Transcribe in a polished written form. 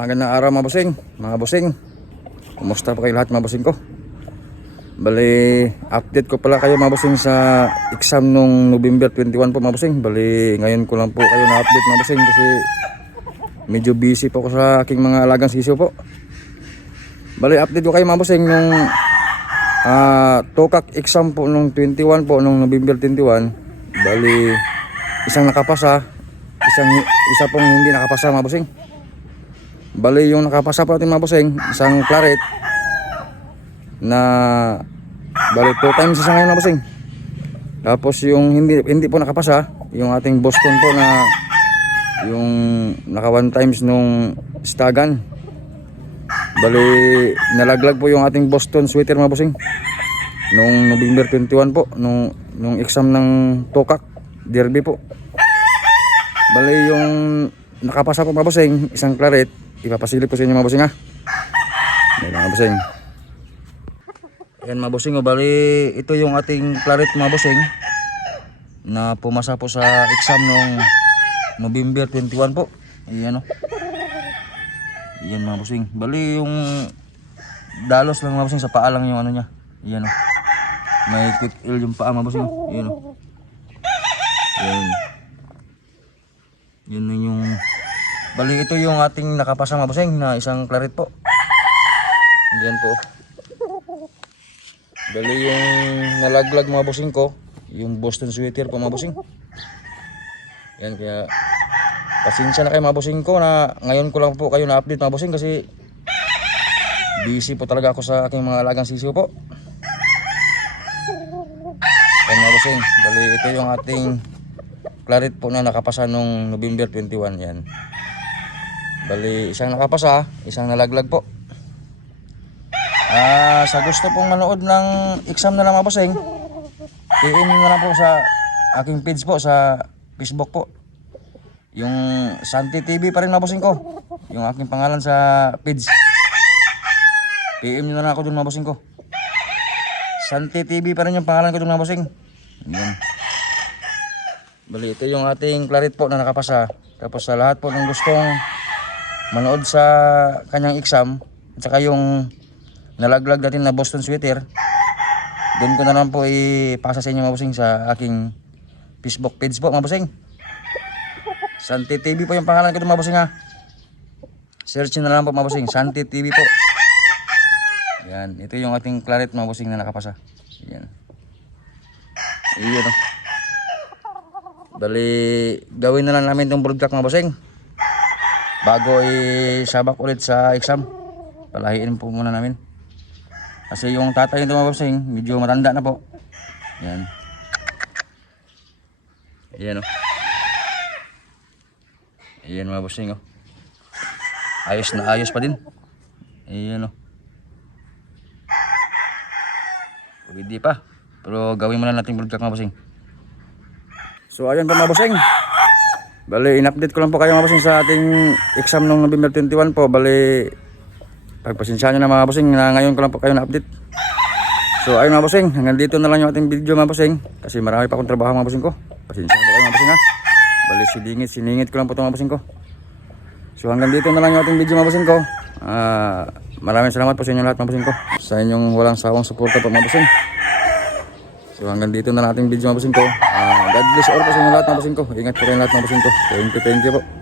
Magandang araw mga bossing. Kumusta pa kayo lahat mga bossing ko? Bali, update ko pala kayo mga bossing sa exam nung November 21 po mga bossing. Bali, ngayon ko lang po kayo na-update mga bossing kasi medyo busy po ako sa aking mga alagang sisiyo po. Bali, update ko kayo mga bossing nung TOKAK exam po nung 21 po, nung November 21. Bali, isang nakapasa, isa pong hindi nakapasa mga bossing. Bali, yung nakapasa po natin mga bossing, isang claret na bali 2 times isa ngayon mga bossing. Tapos yung hindi po nakapasa, yung ating Boston po na yung naka 1 times nung Stagan. Bali, nalaglag po yung ating Boston sweater mga bossing nung November 21 po, nung exam ng TOKAK Derby po. Bali, yung nakapasa po mga bossing, isang claret, ipapasilip ko sa inyo mga bossing ha. Ayan mga bossing. Ayan mga bossing, bali ito yung ating claret mga bossing na pumasa po sa exam nung November 21 po. Ayan o. Ayan mga bossing. Bali yung dalos lang mga bossing, sa paa lang yung ano niya. Ayan o. May quick ill yung paa mga bossing. Ayan o. Ayan. Yun yung bali ito yung ating nakapasa mga bossing na isang claret po. Ayan po. Bali yung nalaglag mga bossing ko, yung Boston sweater po mga bossing. Yan, kaya pasensya na kayo mga bossing ko na ngayon ko lang po kayo na-update mga bossing kasi busy po talaga ako sa aking mga alagang sisiyo po. Yan mga bossing, bali ito yung ating claret po na nakapasa nung November 21 yan. Bali isang nakapasa, isang nalaglag po. Sa gusto pong manood ng exam na lang mga bossing, PM na lang po sa aking page po sa Facebook po. Yung Santi TV pa rin mga bossing ko, yung aking pangalan sa page. PM nyo na lang ako dun mga bossing ko. Santi TV pa rin yung pangalan ko dun mga bossing. Ayan. Bali ito yung ating claret po na nakapasa. Tapos sa lahat po ng gustong manood sa kanyang exam at saka yung nalaglag natin na Boston sweater, doon ko na lang po ipasa sa inyo mga bossing sa aking Facebook page po mga bossing. Santi TV po yung pangalan ko doon mga bossing ha. Search nyo na lang po mga bossing, Santi TV po. Yan, ito yung ating claret mga bossing na nakapasa. Yan. Iyon o. Bali, gawin na lang namin itong broadcast mga bossing bago isabak ulit sa exam. Palahiin po muna namin kasi yung tatay nito mga bossing medyo matanda na po. Yan. Ayan o. Ayan mga bossing o. Ayos na ayos pa din. Ayan o. Pwede pa, pero gawin muna natin broadcast mga bossing. So ayan pa mga bossing, bali in-update ko lang po kayo mga bossing sa ating exam nung November 21 po. Bali pagpasensya nyo na mga bossing na ngayon ko lang po kayo na-update. So ayun mga bossing, hanggang dito na lang yung ating video mga bossing kasi marami pa akong trabaho mga bossing ko. Pasensya na po kayo mga bossing ha. Bali siningit ko lang po ito mga bossing ko. So hanggang dito na lang yung ating video mga bossing ko. Maraming salamat po sa inyo lahat mga bossing ko, sa inyong walang sawang suporta po mga bossing. So hanggang dito na lang ating video mga bossing ko. God bless all po sa inyo lahat mga bossing ko. Ingat po kayo lahat mga bossing ko. Thank you po.